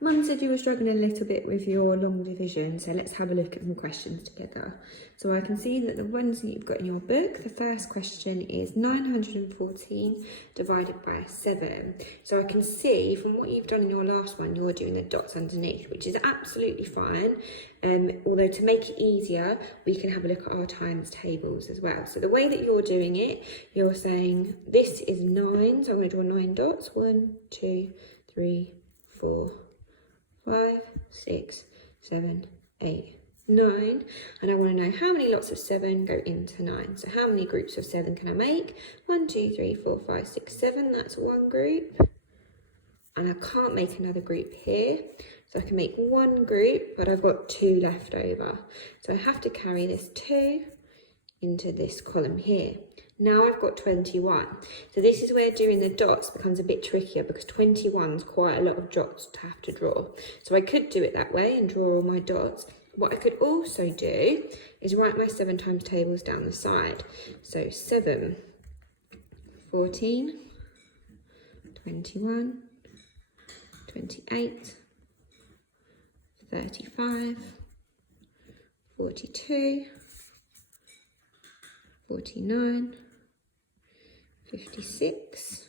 Mum said you were struggling a little bit with your long division, so let's have a look at some questions together. So I can see that the ones that you've got in your book, the first question is 914 divided by 7. So I can see from what you've done in your last one, you're doing the dots underneath, which is absolutely fine. Although to make it easier, we can have a look at our times tables as well. So the way that you're doing it, you're saying this is 9, so I'm going to draw 9 dots. 1, 2, 3, 4, 5, 6, 7, 8, 9. And I want to know how many lots of 7 go into 9. So how many groups of 7 can I make? 1, 2, 3, 4, 5, 6, 7. That's one group. And I can't make another group here. So I can make one group, but I've got 2 left over. So I have to carry this 2 into this column here. Now I've got 21. So this is where doing the dots becomes a bit trickier because 21 is quite a lot of dots to have to draw. So I could do it that way and draw all my dots. What I could also do is write my 7 times tables down the side. So 7, 14, 21, 28, 35, 42, 49, 56,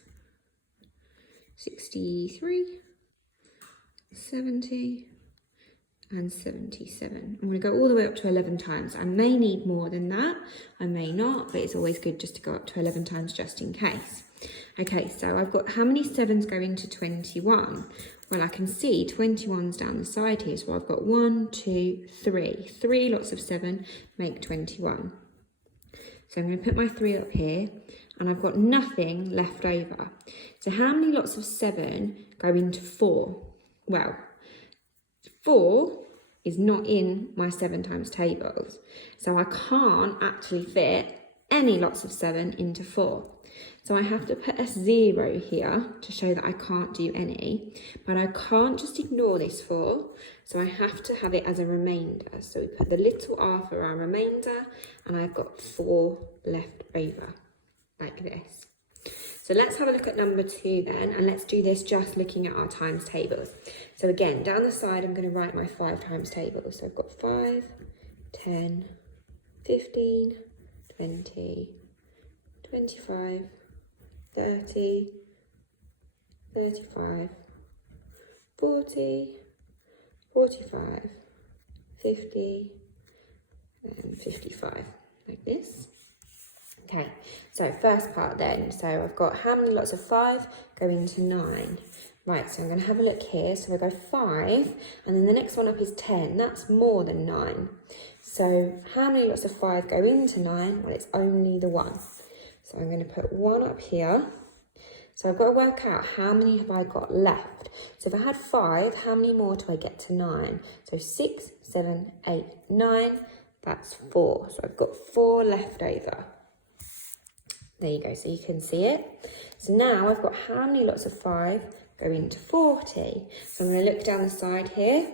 63, 70, and 77. I'm going to go all the way up to 11 times. I may need more than that, I may not, but it's always good just to go up to 11 times just in case. Okay, so I've got how many 7s go into 21? Well, I can see 21's down the side here, so I've got 1, 2, 3. 3 lots of 7 make 21. So I'm going to put my 3 up here, and I've got nothing left over. So how many lots of 7 go into 4? Well, 4 is not in my 7 times tables. So I can't actually fit any lots of 7 into 4. So I have to put a 0 here to show that I can't do any, but I can't just ignore this 4, so I have to have it as a remainder. So we put the little r for our remainder, and I've got 4 left over, like this. So let's have a look at number 2 then, and let's do this just looking at our times tables. So again, down the side, I'm going to write my 5 times tables. So I've got 5, 10, 15, 20, 25, 30, 35, 40, 45, 50, and 55, like this. Okay, so first part then, so I've got how many lots of 5 go into 9? Right, so I'm going to have a look here. So I go 5, and then the next one up is 10. That's more than 9. So how many lots of 5 go into 9? Well, it's only the 1. So I'm going to put 1 up here. So I've got to work out how many have I got left. So if I had 5, how many more do I get to 9? So 6, 7, 8, 9, that's 4. So I've got 4 left over. There you go, so you can see it. So now I've got how many lots of 5 go into 40? So I'm going to look down the side here.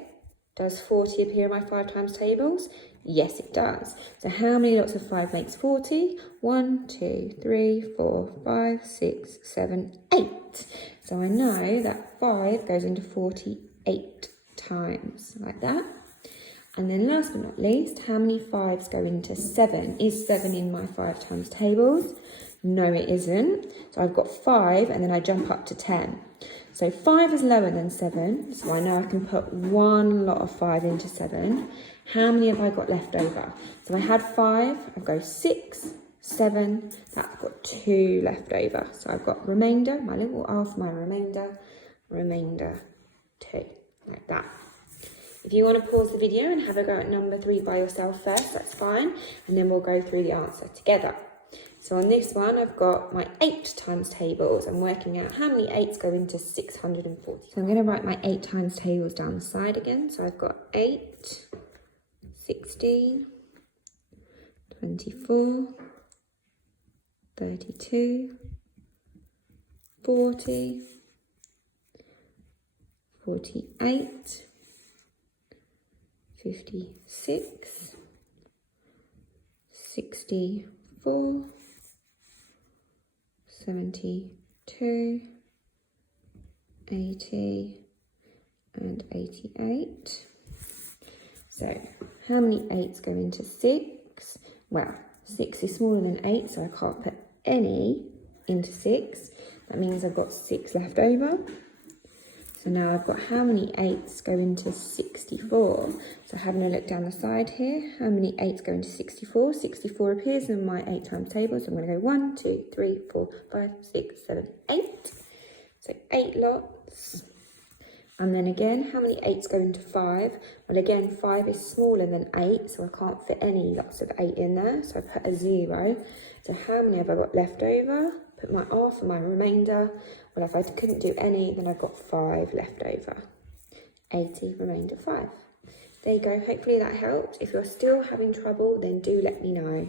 Does 40 appear in my 5 times tables? Yes, it does. So how many lots of 5 makes 40? 1, 2, 3, 4, 5, 6, 7, 8. So I know that 5 goes into 48 times, like that. And then last but not least, how many 5s go into 7? Is 7 in my 5 times tables? No, it isn't. So I've got 5, and then I jump up to 10. So 5 is lower than 7, so I know I can put 1 lot of 5 into 7. How many have I got left over? So I had 5, I've got 6, 7, that's got 2 left over. So I've got remainder, my little r for my remainder 2, like that. If you want to pause the video and have a go at number 3 by yourself first, that's fine, and then we'll go through the answer together. So on this one, I've got my 8 times tables. I'm working out how many 8s go into 640. So I'm going to write my 8 times tables down the side again. So I've got 8, 16, 24, 32, 40, 48, 56, 64, 72, 80, and 88. So how many 8s go into 6? Well, 6 is smaller than 8, so I can't put any into 6. That means I've got 6 left over. So now I've got how many 8s go into 64. So having a look down the side here, how many 8s go into 64? 64 appears in my 8 times table, so I'm going to go 1, 2, 3, 4, 5, 6, 7, 8. So 8 lots. And then again, how many 8s go into 5? Well, again, 5 is smaller than 8, so I can't fit any lots of 8 in there, so I put a 0. So how many have I got left over? Put my R for my remainder. Well, if I couldn't do any, then I've got 5 left over. 80, remainder 5. There you go. Hopefully that helped. If you're still having trouble, then do let me know.